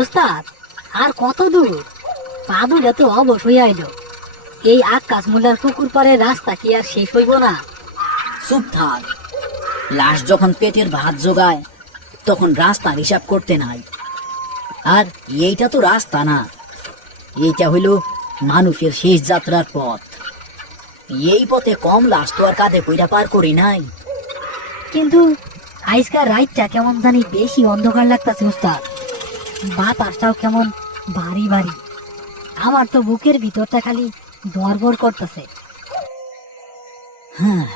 ওস্তাদ, আর কত দূর? পা দুটা তো অবশ্যই আইলো। এই আকাশ মোল্লার পুকুর পাড়ের রাস্তা কি আর শেষ হইব না? চুপ থাক। লাশ যখন পেটের ভাত জোগায় তখন রাস্তার হিসাব করতে নাই। আর এইটা তো রাস্তা না, এইটা হইল মানুষের শেষ যাত্রার পথ। এই পথে কম লাশ তো আর কাঁধে কইরা পার করি নাই। কিন্তু আজকাল রাতটা কেমন জানি বেশি অন্ধকার লাগতাছে ওস্তাদ। বাতাসটাও কেমন ভারী ভারী। আমার তো বুকের ভিতরটা খালি ধড়ফড় করতেছে। হ্যাঁ,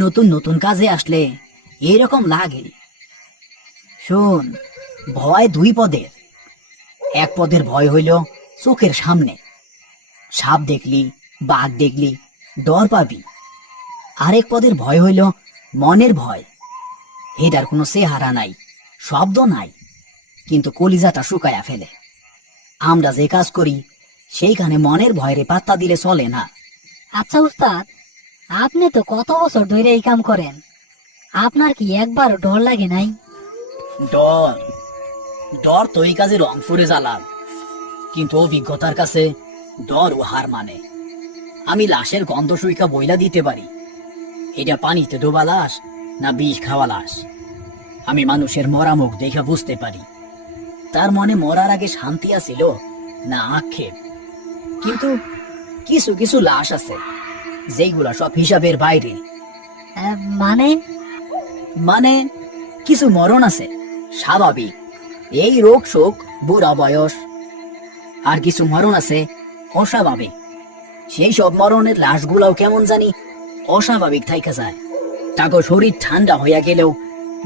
নতুন নতুন কাজে আসলে এরকম লাগে। শোন, ভয় দুই পদের। এক পদের ভয় হইল চোখের সামনে সাপ দেখলি, বাঘ দেখলি ডর পাবি। আরেক পদের ভয় হইল মনের ভয়। এটার কোনো চেহারা নাই, শব্দ নাই, কিন্তু কলিজাটা শুকায়া ফেলে। আমরা যে কাজ করি সেইখানে মনের ভয়ের পাত্তা দিলে চলে না। আচ্ছা উস্তাদ, আপনি তো কত বছর ধরে এই কাম করেন, আপনার কি একবার ডর লাগে নাই? ডর ডর তো এই কাজে রং ফুরে জ্বালাম, কিন্তু অভিজ্ঞতার কাছে ডর ও হার মানে। আমি লাশের গন্ধ সুইকা বইলা দিতে পারি এটা পানিতে ডোবা লাশ না বিষ খাওয়া লাশ। আমি মানুষের মরা মুখ দেখে বুঝতে পারি তার মনে মরার আগে শান্তি আছিল না আক্ষেপ। কিন্তু কিছু কিছু লাশ আছে যেগুলা সব হিসাবের বাইরে। মানে? মানে কিছু মরণ আছে স্বাভাবিক, এই রোগ শোক, বুড়া বয়স। আর কিছু মরণ আছে অস্বাভাবিক। সেই সব মরণের লাশগুলাও কেমন জানি অস্বাভাবিক থাইকা যায়। তাকে শরীর ঠান্ডা হইয়া গেলেও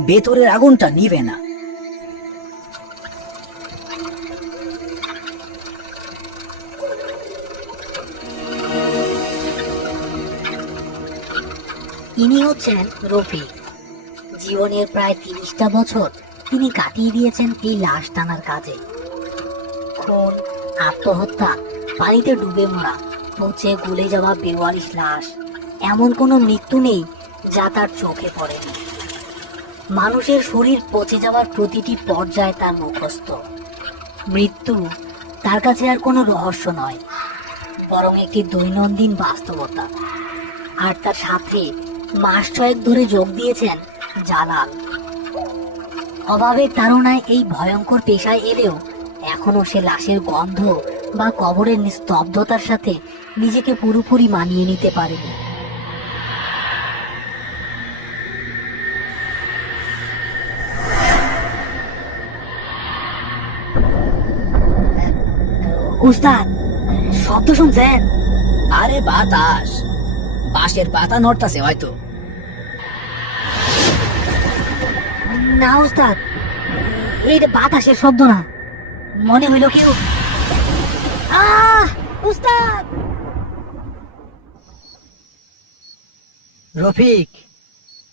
ভেতরের আগুনটা নিভে না। ইনি হচ্ছেন রফিক। জীবনের প্রায় 30টা বছর তিনি কাটিয়ে দিয়েছেন এই লাশ টানার কাজে। খুন, আত্মহত্যা, পানিতে ডুবে মরা, পচে গলে যাওয়া বেওয়ারিশ লাশ, এমন কোনো মৃত্যু নেই যা তার চোখে পড়েনি। মানুষের শরীর পচে যাওয়ার প্রতিটি পর্যায়ে তার মুখস্থ। মৃত্যু তার কাছে আর কোনো রহস্য নয়, বরং একটি দৈনন্দিন বাস্তবতা। আর তার সাথে মাস 6 ধরে যোগ দিয়েছেন জালাল। অভাবের তাড়নায় এই ভয়ঙ্কর পেশায় এলেও এখনো সে লাশের গন্ধ বা কবরের নিস্তব্ধতার সাথে নিজেকে পুরোপুরি মানিয়ে নিতে পারেনি। উস্তাদ, শব্দ শুনছেন? আরে বাতাস, বাঁশের পাতা নড়তাছে হয়তো। না উস্তাদ, এইটা বাতাসের শব্দ না, মনে হইল কেউ। উস্তাদ! রফিক,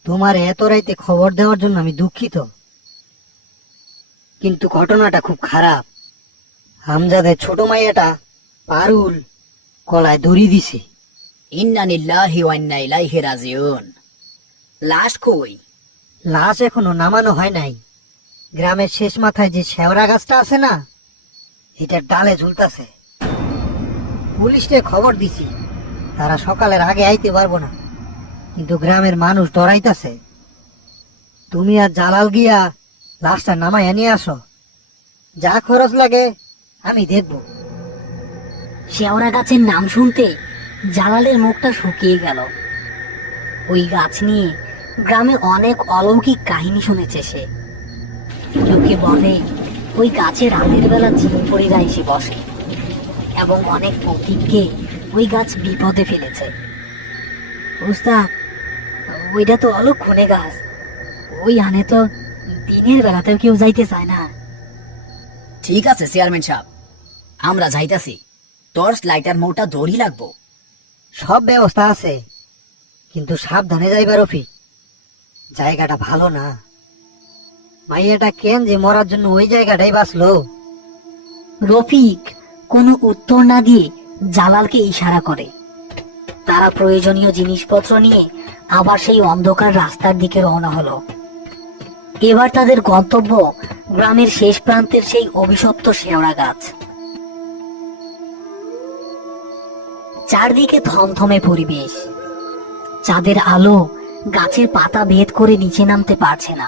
তোমার এত রাইতে খবর দেওয়ার জন্য আমি দুঃখিত, কিন্তু ঘটনাটা খুব খারাপ। হামজাদের ছোট মাইয়াটা পারুল গলায় দড়ি দিছে। ইন্না লিল্লাহি ওয়া ইন্না ইলাইহি রাজিউন। লাশ কই? লাশ এখনো নামানো হয় নাই। গ্রামের শেষ মাথায় যে শেওড়া গাছটা আছে না, এটার ডালে ঝুলতাছে। পুলিশকে খবর দিছি, তারা সকালের আগে আইতে পারবো না, কিন্তু গ্রামের মানুষ ডরাইতাছে। তুমি আর জালাল গিয়া লাশটা নামাইয়া নিয়ে আসো, যা খরচ লাগে আমি দেখব। শেওড়া গাছের নাম শুনতে জালালের মুখটা শুকিয়ে গেল। ওই গাছ নিয়ে গ্রামে অনেক অলৌকিক কাহিনী শুনেছে সে। লোকে বলে ওই গাছে রাতের বেলা জিনপরীরা এসে বসে এবং অনেক পথিককে ওই গাছ বিপদে ফেলেছে। উস্তাদ, ওইটা তো অলক্ষণে গাছ, ওই আনে তো দিনের বেলাতেও কেউ যাইতে চায় না। ঠিক আছে চেয়ারম্যান সাহেব, আমরা যাইতাছি। টর্চ লাইটার মোটা দড়ি লাগবো। সব ব্যবস্থা আছে, কিন্তু সাবধানে যাইবা রফিক, জায়গাটা ভালো না। মাইয়াটা কেন যে মরার জন্য ওই জায়গাটাই বাঁচলো। রফিক কোনো উত্তর না দিয়ে জালালকে ইশারা করে। তারা প্রয়োজনীয় জিনিসপত্র নিয়ে আবার সেই অন্ধকার রাস্তার দিকে রওনা হলো। এবার তাদের গন্তব্য গ্রামের শেষ প্রান্তের সেই অভিশপ্ত শেওড়া গাছ। চারদিকে থমথমে পরিবেশ। চাঁদের আলো গাছের পাতা ভেদ করে নিচে নামতে পারছে না।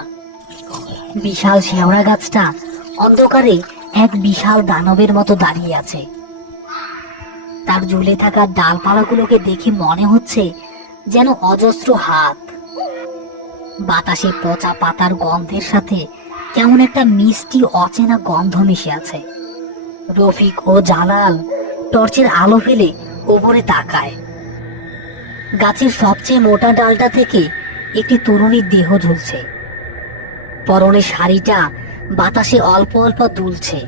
বিশাল শেওড়া গাছটা অন্ধকারে এক বিশাল দানবের মতো দাঁড়িয়ে আছে। তার ঝুলে থাকা ডালপালাগুলোকে দেখে মনে হচ্ছে যেন অজস্র হাত। বাতাসে পচা পাতার গন্ধের সাথে কেমন একটা মিষ্টি অচেনা গন্ধ মিশে আছে। রফিক ও জালাল টর্চের আলো ফেলে উপরে তাকায়। গাছের সবচেয়ে মোটা ডালটা থেকে একটি তরুণীর দেহ ঝুলছে। পরনের শাড়িটা বাতাসে অল্প অল্প দুলছে।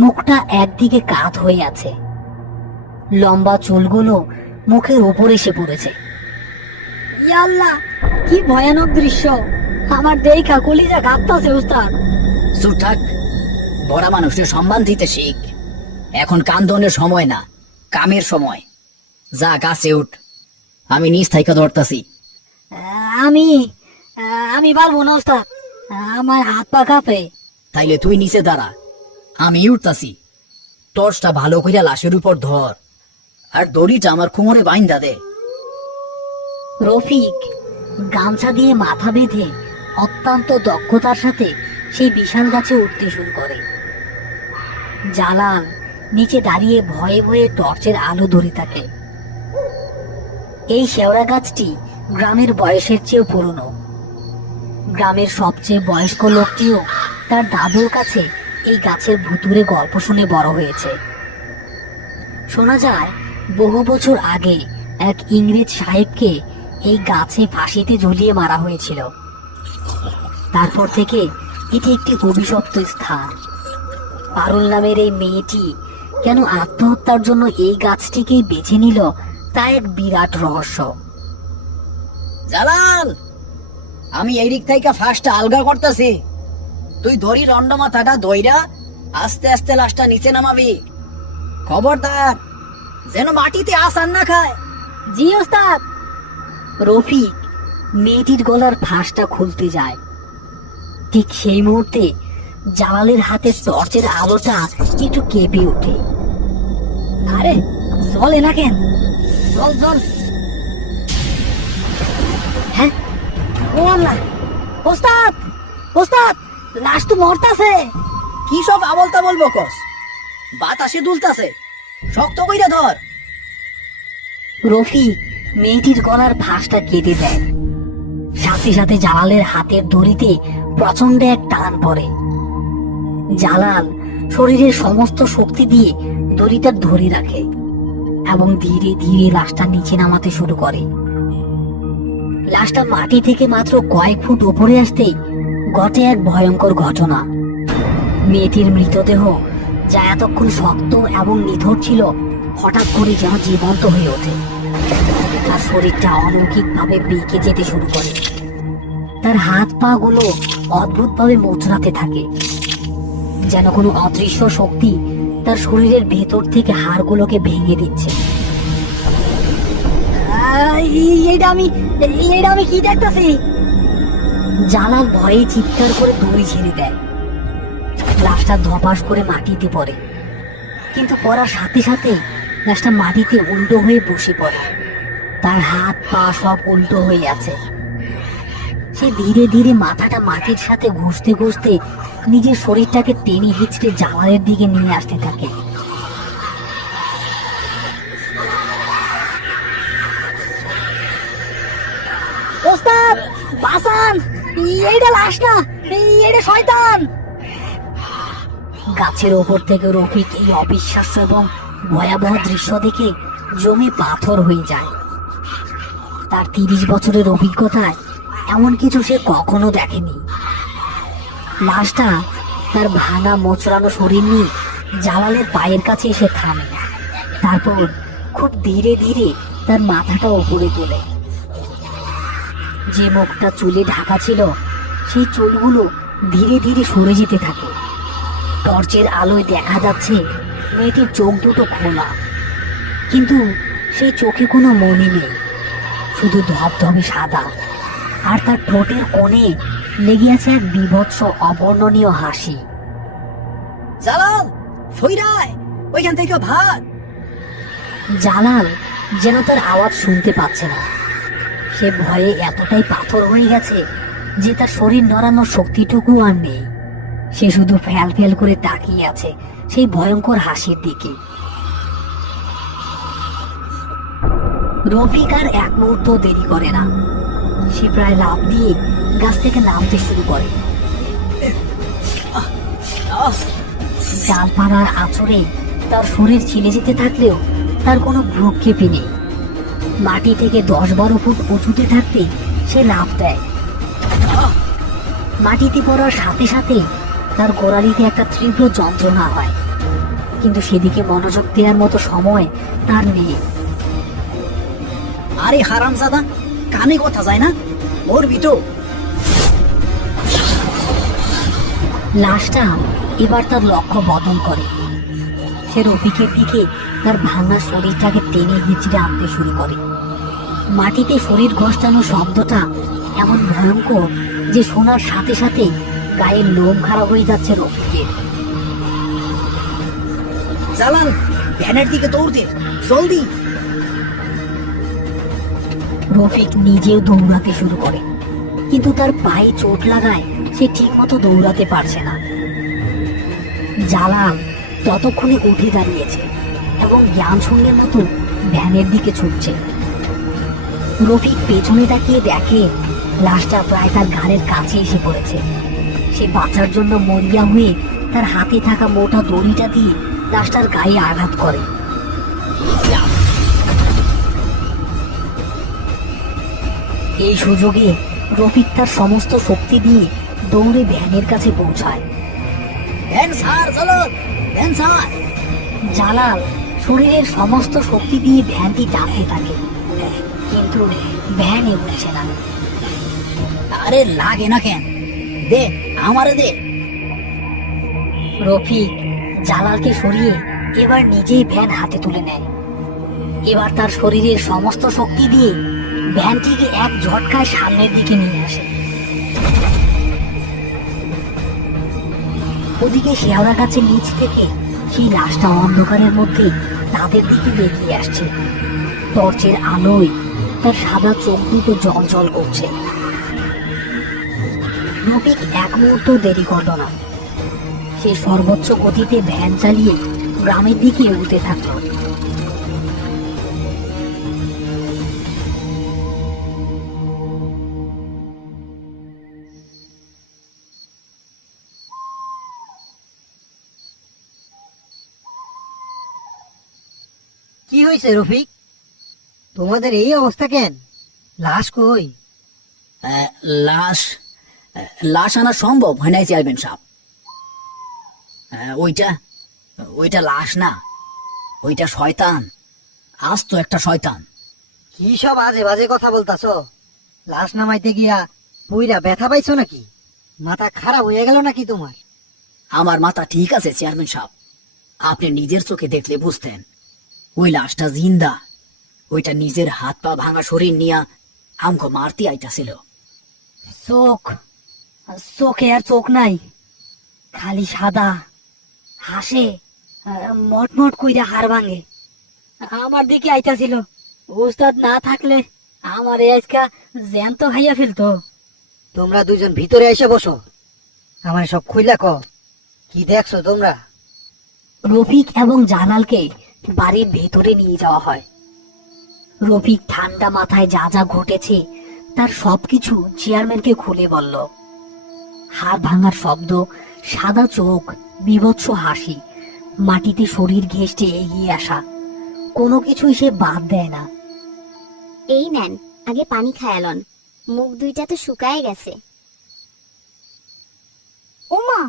মুখটা একদিকে কাত হয়ে আছে। লম্বা চুলগুলো মুখের উপর এসে পড়েছে। ইয়াল্লাহ, কি ভয়ানক দৃশ্য! আমার দেখা কলিজা কাঁপতাছে উস্তাদ। চুপ থাক, বড় মানুষের সম্মান দিতে শিখ। এখন কান্দনের সময় না, কামের সময়। যা গাছে উঠ, আমি নিজ থাইকা ধরতাছি। আমি আমি পারবো না উস্তাদ, আমার হাত পা কাঁপে। তাইলে তুই নিচে দাঁড়া, আমি উঠতাছি। টর্চটা ভালো কইরা লাশের উপর ধর, আর দড়িটা আমার কোমরে বাইন্ধা দে। রফিক গামছা দিয়ে মাথা বেঁধে অত্যন্ত দক্ষতার সাথে সেই বিশাল গাছে উঠতে শুরু করে। জালাল নিচে দাঁড়িয়ে ভয়ে ভয়ে টর্চের আলো ধরে থাকে। এই শেওড়া গাছটি গ্রামের বয়সের চেয়েও পুরনো। গ্রামের সবচেয়ে বয়স্ক লোকটিও তার দাদুর কাছে এই গাছের ভুতুরে গল্প শুনে বড় হয়েছে। শোনা যায় বহু বছর আগে এক ইংরেজ সাহেবকে এই গাছে ফাঁসিতে ঝুলিয়ে মারা হয়েছিল। তারপর থেকে এটি একটি অভিশপ্ত স্থান। পারুল নামের এই মেয়েটি কেন আত্মহত্যার জন্য এই গাছটিকেই বেছে নিল তা এক বিরাট রহস্য। জালাল, আমি এই দিক থেকে ফাঁসটা আলগা করতেছি। তুই দড়ি রন্ড মাথাটা দইরা আস্তে আস্তে লাশটা নিচে নামাবি। খবরদার যেন মাটিতে আসান না খায়। জি ওস্তাদ। রফিক মেয়েটির গলার ফাঁসটা খুলতে যায়। ঠিক সেই মুহূর্তে জালালের হাতে টর্চের আলোটা একটু কেঁপে ওঠে। আরে চলে না কেন? চল চল। হ্যাঁ, ও আল্লাহ! ওস্তাদ, ওস্তাদ, লাশ তো মরতাছে। কি সব আবল তাবল বকস? বাতাসে দুলতাছে, শক্ত কইরা ধর। রফিক মেয়েটির গলার ফাঁসটা কেটে দেয়। সাথে সাথে জালালের হাতের দড়িতে প্রচন্ড এক টান পড়ে। জালাল শরীরের সমস্ত শক্তি দিয়ে দড়িটা ধরে রাখে এবং ধীরে ধীরে লাশটা নিচে নামাতে শুরু করে। লাশটা মাটি থেকে মাত্র কয়েক ফুট উপরে আসতেই ঘটে এক ভয়ঙ্কর ঘটনা। মেয়েটির মৃতদেহ, যা এতক্ষণ শক্ত এবং নিথর ছিল, হঠাৎ করে যেন জীবন্ত হয়ে ওঠে। তার শরীরটা অলৌকিকভাবে বেঁকে যেতে শুরু করে। তার হাত পা গুলো অদ্ভুতভাবে মোচড়াতে থাকে, যেন কোনো অদৃশ্য শক্তি তার শরীরের ভেতর থেকে হাড়গুলোকে ভেঙে দিচ্ছে। এটা আমি কি দেখতেছি? জালাল ভয়ে চিৎকার করে দড়ি ছেড়ে দেয়। লাশটা ধপাস করে মাটিতে পড়ে, কিন্তু পড়ার সাথে সাথে লাশটা মাটিতে উল্টো হয়ে বসে পড়ে। তার হাত পা সব উল্টো হয়ে আছে। সে ধীরে ধীরে মাথাটা মাটির সাথে ঘষতে ঘষতে নিজের শরীরটাকে টেনে হিচড়ে জালালের দিকে নিয়ে আসতে থাকে। ওস্তাদ, বাঁচান! এইটা লাশ না, এইটা শয়তান! গাছের ওপর থেকে রফিক এই অবিশ্বাস্য এবং ভয়াবহ দৃশ্য দেখে জমি পাথর হয়ে যায়। তার 30 বছরের অভিজ্ঞতায় এমন কিছু সে কখনো দেখেনি। লাশটা তার ভাঙা মোচড়ানো শরীর নিয়ে জালালের পায়ের কাছে এসে থামে। তারপর খুব ধীরে ধীরে তার মাথাটা উপরে তোলে। যে মুখটা চুলে ঢাকা ছিল, সেই চুলগুলো ধীরে ধীরে সরে যেতে থাকে। টর্চের আলোয় দেখা যাচ্ছে মেয়েটির চোখ দুটো খোলা, কিন্তু সেই চোখে কোনো মনি নেই, শুধু ধবধবে সাদা আর তার ঠোঁটের কোণে লেগে আছে এক বীভৎস অবর্ণনীয় হাসি। জালাল, ফইরায়, ওইখান থেকে ভাগ। জালাল যেন তার আওয়াজ শুনতে পাচ্ছে না। সে ভয়ে এতটাই পাথর হয়ে গেছে যে তার শরীর নড়ানোর শক্তিটুকু আর নেই। সে শুধু ফ্যাল ফ্যাল করে তাকিয়ে আছে সেই ভয়ঙ্কর হাসির দিকে। রফিক আর এক মুহূর্ত দেরি করে না। সে প্রায় লাফ দিয়ে গাছ থেকে নামতে শুরু করে। ডালপালার আঁচড়ে তার শরীর ছিলে যেতে থাকলেও তার কোনো ভ্রুক্ষেপই নেই। মাটি থেকে 10-12 ফুট উঁচুতে থাকতে সে লাফ দেয়। মাটিতে পড়ার সাথে সাথে তার গোড়ালিতে একটা তীব্র যন্ত্রণা হয়, কিন্তু সেদিকে মনোযোগ দেওয়ার মতো সময় তার নেই। আরে হারামজাদা, কানে কথা যায় না? ওর ভিটো। লাশটা এবার তার লক্ষ্য বদল করে। সে রফিকের দিকে তার ভাঙা শরীরটাকে টেনে হিচড়ে আনতে শুরু করে। মাটিতে শরীর ঘষানো শব্দটা এমন ভয়ঙ্কর যে শোনার সাথে সাথে গায়ের লোম খারাপ হয়ে যাচ্ছে রফিকের। জালাল, ভ্যানের দিকে দৌড় দে, জলদি। রফিক নিজেও দৌড়াতে শুরু করে, কিন্তু তার পায়ে চোট লাগায় সে ঠিকমতো দৌড়াতে পারছে না। জালাল ততক্ষণে উঠে দাঁড়িয়েছে এবং জ্ঞান শূন্যের মতো ভ্যানের দিকে ছুটছে। রফিক পেছনে তাকিয়ে দেখে লাশটা প্রায় তার ঘাড়ের কাছে এসে পড়েছে। সে বাঁচার জন্য মরিয়া হয়ে তার হাতে থাকা মোটা দড়িটা দিয়ে লাশটার গায়ে আঘাত করে। এই সুযোগে রফিক তার সমস্ত শক্তি দিয়ে দৌড়ে ভ্যানের কাছে পৌঁছায়। ভ্যান ছাড়, জালাল, ভ্যান ছাড়। জালাল শরীরের সমস্ত শক্তি দিয়ে ভ্যানটি টানতে থাকে, কিন্তু ভ্যান এগোচ্ছে না। আরে লাগে না কেন? দে, আমারে দে। রফিক জালালকে সরিয়ে এবার নিজেই ভ্যান হাতে তুলে নেয়। এবার তার শরীরের সমস্ত শক্তি দিয়ে ভ্যানটিকে এক ঝটকায় সামনের দিকে নিয়ে আসে। ওদিকে শেওড়া গাছের নিচ থেকে সেই লাশটা অন্ধকারের মধ্যে তাদের দিকে এগিয়ে আসছে। টর্চের আলোয় তার সাদা চোখ দুটো জ্বলজ্বল করছে। রফিক এক মুহূর্ত দেরি করল না। সে সর্বোচ্চ গতিতে ভ্যান চালিয়ে গ্রামের দিকে এগোতে থাকলো। কি হয়েছে রফিক? তোমাদের এই অবস্থা কেন? লাশ কই? লাশ লাশ আনা সম্ভব হয় নাই চেয়ারম্যান সাহেব। ওইটা ওইটা লাশ না, ওইটা শয়তান, আস্ত একটা শয়তান। কি সব আজে বাজে কথা বলতাছ? লাশ নামাইতে গিয়া পুইরা ব্যথা পাইছো নাকি? মাথা খারাপ হয়ে গেল নাকি তোমার? আমার মাথা ঠিক আছে চেয়ারম্যান সাহেব, আপনি নিজের চোখে দেখলে বুঝতেন। ওই লাশটা জিন্দা, ওইটা নিজের হাত পা ভাঙা শরীর নিয়া আমকে মারতে আইতাছিল। চোখে আর চোখ নাই, খালি সাদা, হাসে, মটমট কইরা হাড় ভাঙে। আমার দিকে আইতাছিল। উস্তাদ না থাকলে আমার আজকা জ্যান্ত খাইয়া ফেলতো। তোমরা দুজন ভিতরে এসে বসো, আমার সব খুইলা ক। কি দেখছো তোমরা? রফিক এবং জালালকে বাড়ির ভেতরে নিয়ে যাওয়া হয়। রফিক ঠান্ডা মাথায় যা যা ঘটেছে তার সবকিছু চেয়ারম্যানকে খুলে বলল। হাড় ভাঙার শব্দ, সাদা চোখ, বীভৎস হাসি, মাটিতে শরীর ঘেঁষটে এগিয়ে আসা, কোনো কিছুই সে বাদ দেয় না। এই নেন, আগে পানি খায়ালন, মুখ দুইটা তো শুকায় গেছে। ওমা,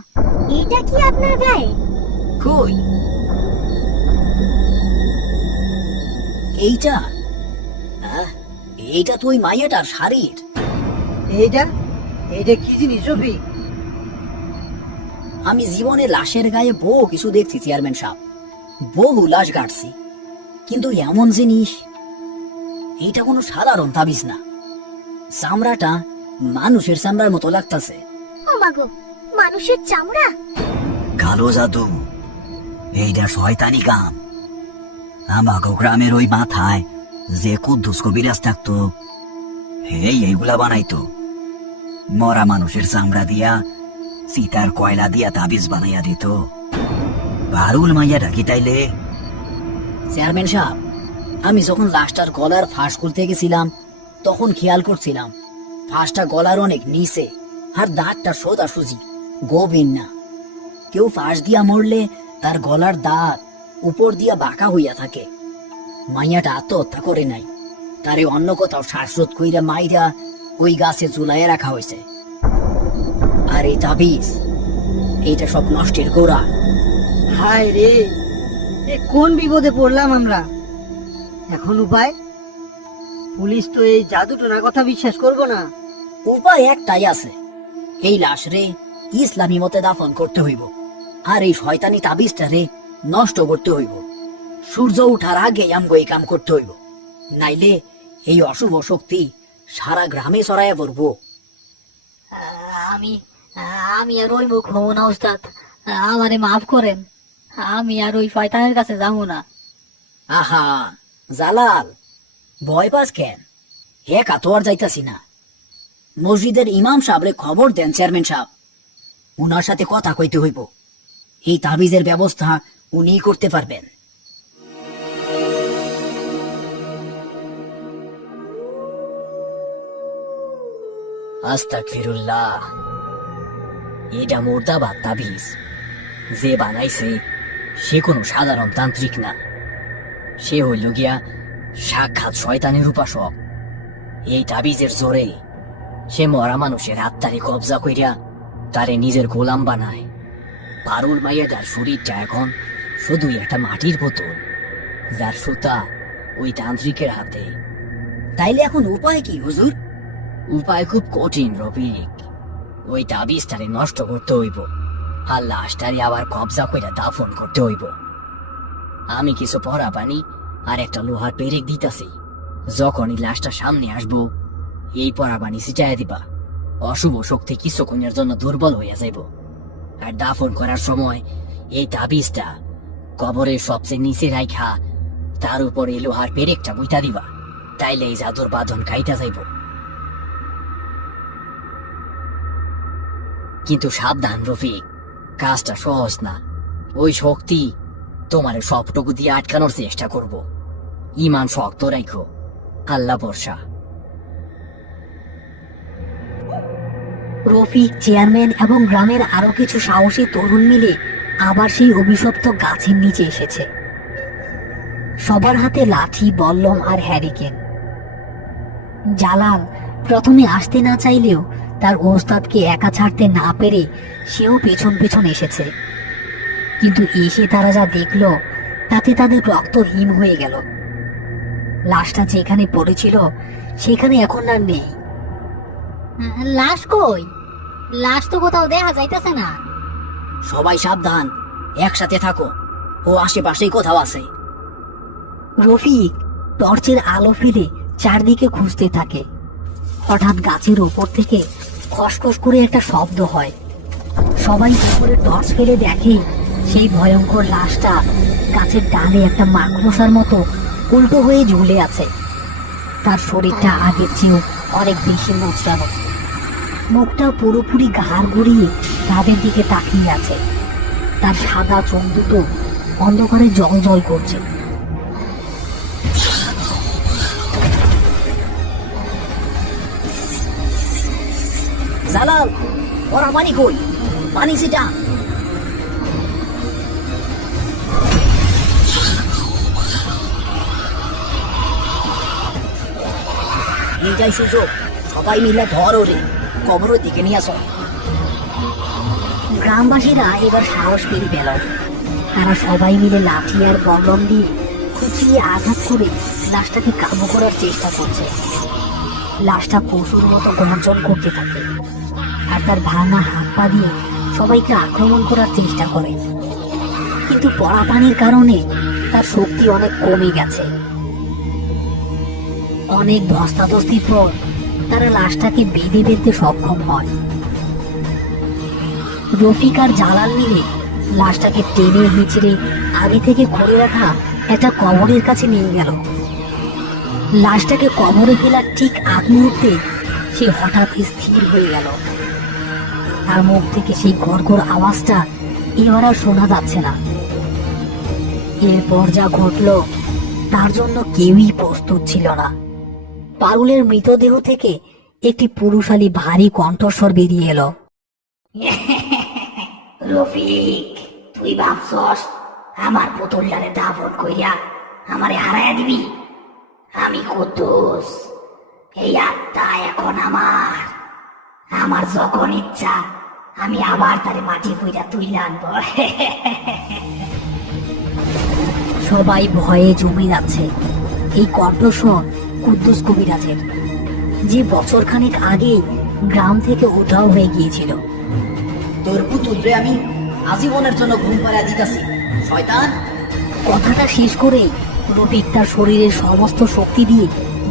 এটা কি আপনার গায়ে? কই এইটা? এইটা তো ওই মাইয়াটার শাড়ির। এইটা এইটা কি জিনিস রফিক? আমি জীবনে লাশের গায়ে বহু কিছু দেখছি চেয়ারম্যান সাহেব, বহু লাশ কাটছি, কিন্তু এমন জিনিস, এইটা কোনো সাধারণ তাবিজ না। চামড়াটা মানুষের চামড়ার মতো লাগতাছে। ও মাগো, মানুষের চামড়া? কালো জাদু, এইটা শয়তানি কাম। আমাগো গ্রামের ওই মাথায় যে কুদ্দুস কবিরাজ থাকতো, এইগুলা বানাইতো। মরা মানুষের চামড়া দিয়া, সীতার কয়লা দিয়া তাবিজ বানাইয়া দিত। পারুল মাইয়া ডাকি তাইলে। চেয়ারম্যান সাহেব, আমি যখন লাশটার গলার ফাঁস খুলতে গেছিলাম তখন খেয়াল করছিলাম ফাঁসটা গলার অনেক নিচে, আর দাঁতটা সোজাসুজি, গভীর না। কেউ ফাঁস দিয়া মরলে তার গলার দাঁত উপর দিয়া বাঁকা হইয়া থাকে। মাইয়াটা আত্মহত্যা করে নাই, তারে অন্য কোথাও শ্বাসরোধ কইরা মাইরা ওই গাছে ঝুলাইয়া রাখা হয়েছে। আর এই তাবিজ, এইটা সব নষ্টের গোড়া। হায় রে, এ কোন বিপদে পড়লাম আমরা। এখন উপায়? পুলিশ তো এই জাদু টোনার কথা বিশ্বাস করবো না। উপায় একটাই আছে, এই লাশ রে ইসলামী মতে দাফন করতে হইব, আর এই শয়তানি তাবিজটা রে নষ্ট করতে হইব। সূর্য উঠার আগে আমগো এই কাম করতে হইব, নাইলে এই অশুভ শক্তি সারা গ্রামে ছড়াইয়া পড়বো। আমি আমি আর ওই মুখ হবো না ওস্তাদ, আমারে মাফ করেন। আমি আর ওই শয়তানের কাছে যাবো না। আহা জালাল, ভয় পাস কেন? একা তো আর যাইতাছি না। মসজিদের ইমাম সাহেবরে খবর দেন চেয়ারম্যান সাহেব, উনার সাথে কথা কইতে হইব। এই তাবিজের ব্যবস্থা উনিই করতে পারবেন। আস্তাগফিরুল্লাহ। এটা মুর্দাবাদ তাবিজ। যে বানাইছে সে কোনো সাধারণ তান্ত্রিক না, সে হইল গিয়া সাক্ষাৎ শয়তানের উপাসক। এই তাবিজের জোরে সে মরা মানুষের আত্মারে কবজা কইরা তারে নিজের গোলাম বানায়। পারুল মাইয়াটার শরীরটা এখন শুধুই একটা মাটির বোতল, যার সুতা ওই তান্ত্রিকের হাতে। তাইলে এখন উপায় কি হুজুর? উপায় খুব কঠিন রফিক। ওই তাবিজটারে নষ্ট করতে হইব, আর লাশটারে আবার কবজা কইরা দাফন করতে হইব। আমি কিছু পরা পানি আর একটা লোহার পেরেক দিতাছি। যখনই লাশটা সামনে আসবো, এই পরা পানি ছিটাইয়া দিবা। অশুভ শক্তি কিছুক্ষণের জন্য দুর্বল হইয়া যাইব। আর দাফন করার সময় এই তাবিজটা কবরের সবচেয়ে নিচে রাইখা তার উপর এই লোহার পেরেকটা বইতা দিবা। তাইলে এই জাদুর বাঁধন কাইটা যাইব। কিন্তু সাবধান রফিক, কাজটা সহজ না। ওই শক্তি তোমারে সবটুকু দিয়ে আটকানোর চেষ্টা করব। ইমান শক্ত রাখো, আল্লাহ ভরসা। রফিক, চেয়ারম্যান এবং গ্রামের আরো কিছু সাহসী তরুণ মিলে আবার সেই অভিশপ্ত গাছের নিচে এসেছে। সবার হাতে লাঠি, বল্লম আর হ্যারিকেন। জালাল প্রথমে আসতে না চাইলেও তার ওস্তাদকে একা ছাড়তে না পেরে সেও পেছন পেছন এসেছে। কিন্তু এসে তারা যা দেখলো তাতে তাদের রক্ত হিম হয়ে গেল। লাশটা যেখানে পড়েছিল সেখানে এখন আর নেই। লাশ কই? লাশ তো কোথাও দেখা যাইতেছে না। সবাই সাবধান, একসাথে থাকো। ও আশেপাশেই কোথাও আছে। রফিক টর্চের আলো ফেলে চারদিকে খুঁজতে থাকে। হঠাৎ গাছের উপর থেকে খসখস করে একটা শব্দ হয়। সবাই উপরে টর্চ ফেলে দেখে সেই ভয়ঙ্কর লাশটা গাছের ডালে একটা মাকড়সার মতো উল্টো হয়ে ঝুলে আছে। তার শরীরটা আগের চেয়েও অনেক বেশি মোচড়ানো, মুখটা পুরোপুরি ঘাড় ঘুরিয়ে তাদের দিকে তাকিয়ে আছে। তার সাদা চোখ দুটো অন্ধকারে জল জল করছে। জালাল, ওরা পানি কই? পানি ছিটা। এইটাই সুযোগ, সবাই মিলে ধর ওরে, কবরের দিকে নিয়ে আসো। গ্রামবাসীরা এবার সাহস পেয়ে পেল। তারা সবাই মিলে লাঠি আর বল্লম দিয়ে খুঁচিয়ে আঘাত করে লাশটাকে কাবু করার চেষ্টা করছে। লাশটা পশুর মতো গর্জন করতে থাকে আর তার ভাঙা হাত পা দিয়ে সবাইকে আক্রমণ করার চেষ্টা করে। কিন্তু পড়া পানির কারণে তার শক্তি অনেক কমে গেছে। অনেক ধস্তাধস্তির পর তারা লাশটাকে বেঁধে ফেলতে সক্ষম হয়। রফিক আর জালাল মিলে লাশটাকে টেনে হিঁচড়ে আগে থেকে খুঁড়ে রাখা একটা কবরের কাছে নিয়ে গেল। লাশটাকে কবরে ফেলার ঠিক আগ মুহূর্তে সে হঠাৎ স্থির হয়ে গেল। তার মুখ থেকে সেই গড়গড় আওয়াজটা এবার আর শোনা যাচ্ছে না। এরপর যা ঘটলো তার জন্য কেউই প্রস্তুত ছিল না। পারুলের মৃতদেহ থেকে একটি পুরুষালী ভারী কণ্ঠস্বর বেরিয়ে এলো। রফিক, তুই ভাবছস আমার পুতুলটারে দাফন কইরা আমারে হারাইয়া দিবি? আমি কুদ্দুস, এই আত্মা এখন আমার যখন ইচ্ছা আমি আবার তারে মাটি কইরা তুইলা আনবো। সবাই ভয়ে জমে যাচ্ছে। এই কণ্ঠস্বর কুদ্দুস কবিরাজের, যে বছরখানেক আগে গ্রাম থেকে উধাও হয়ে গিয়েছিল। তোর পুতুলরে আমি আজীবনের জন্য ঘুম পাড়া দিতাছি শয়তান। কথাটা শেষ করে রফিক তার শরীরের সমস্ত শক্তি দিয়ে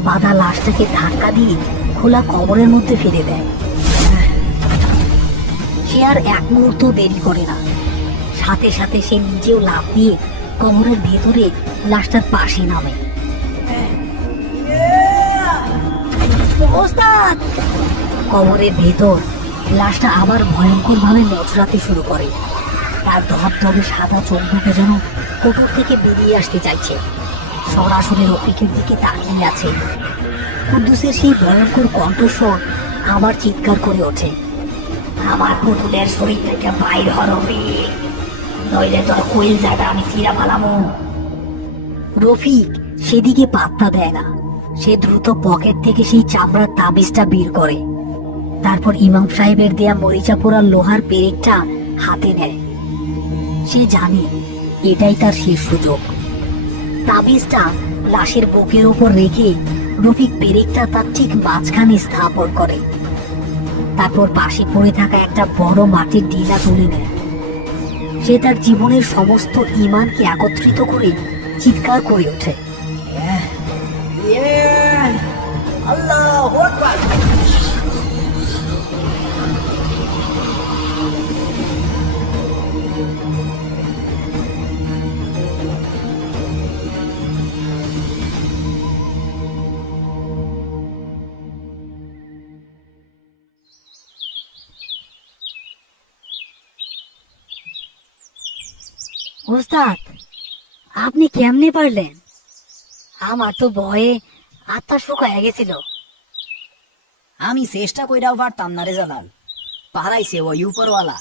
বাঁধা লাশটাকে ধাক্কা দিয়ে খোলা কবরের মধ্যে ফেলে দেয়। সে আর এক মুহূর্ত দেরি করে না, সাথে সাথে সে নিজেও লাফ দিয়ে কবরের ভেতরে লাশটার পাশে নামে। ওস্তাদ! কবরের ভেতর লাশটা আবার ভয়ঙ্কর ভাবে নচড়াতে শুরু করে। তার ধবধবে সাদা চোখ দুটো যেন কোটর থেকে বেরিয়ে আসতে চাইছে, সরাসরি রফিকের দিকে তাকিয়ে আছে। কুদ্দুসের সেই ভয়ঙ্কর কণ্ঠস্বর আবার চিৎকার করে ওঠে, আমার পুতুলের শরীর থেকে বাইর হ রফিক, নইলে তোর কোয়েল জায়গা আমি চিরা ফালামো। রফিক সেদিকে পাত্তা দেয় না। সে দ্রুত পকেট থেকে সেই চামড়ার তাবিজটা বের করে, তারপর ইমাম সাহেবের দেয়া মরিচা পোড়া লোহার পেরেকটা হাতে নেয়। সে জানে এটাই তার শেষ সুযোগ। তাবিজটা লাশের বুকের উপর রেখে রফিক পেরেকটা তার ঠিক মাঝখানে স্থাপন করে। তারপর পাশে পড়ে থাকা একটা বড় মাটির ডিলা তুলে নেয়। সে তার জীবনের সমস্ত ঈমানকে একত্রিত করে চিৎকার করে ওঠে, আল্লাহু আকবার। ওস্তাদ, আপনি কেমনে পারলেন? আমার তো ভয়ে আত্মা শুকায় গেছিল। আমি চেষ্টা কইরাও পারতাম না রে জালাল, পারাইছে ওই উপরওয়ালা।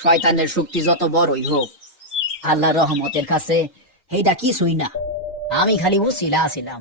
শয়তানের শক্তি যত বড়ই হোক, আল্লাহর রহমতের কাছে এইটা কিছুই না। আমি খালি উছিলা আছিলাম।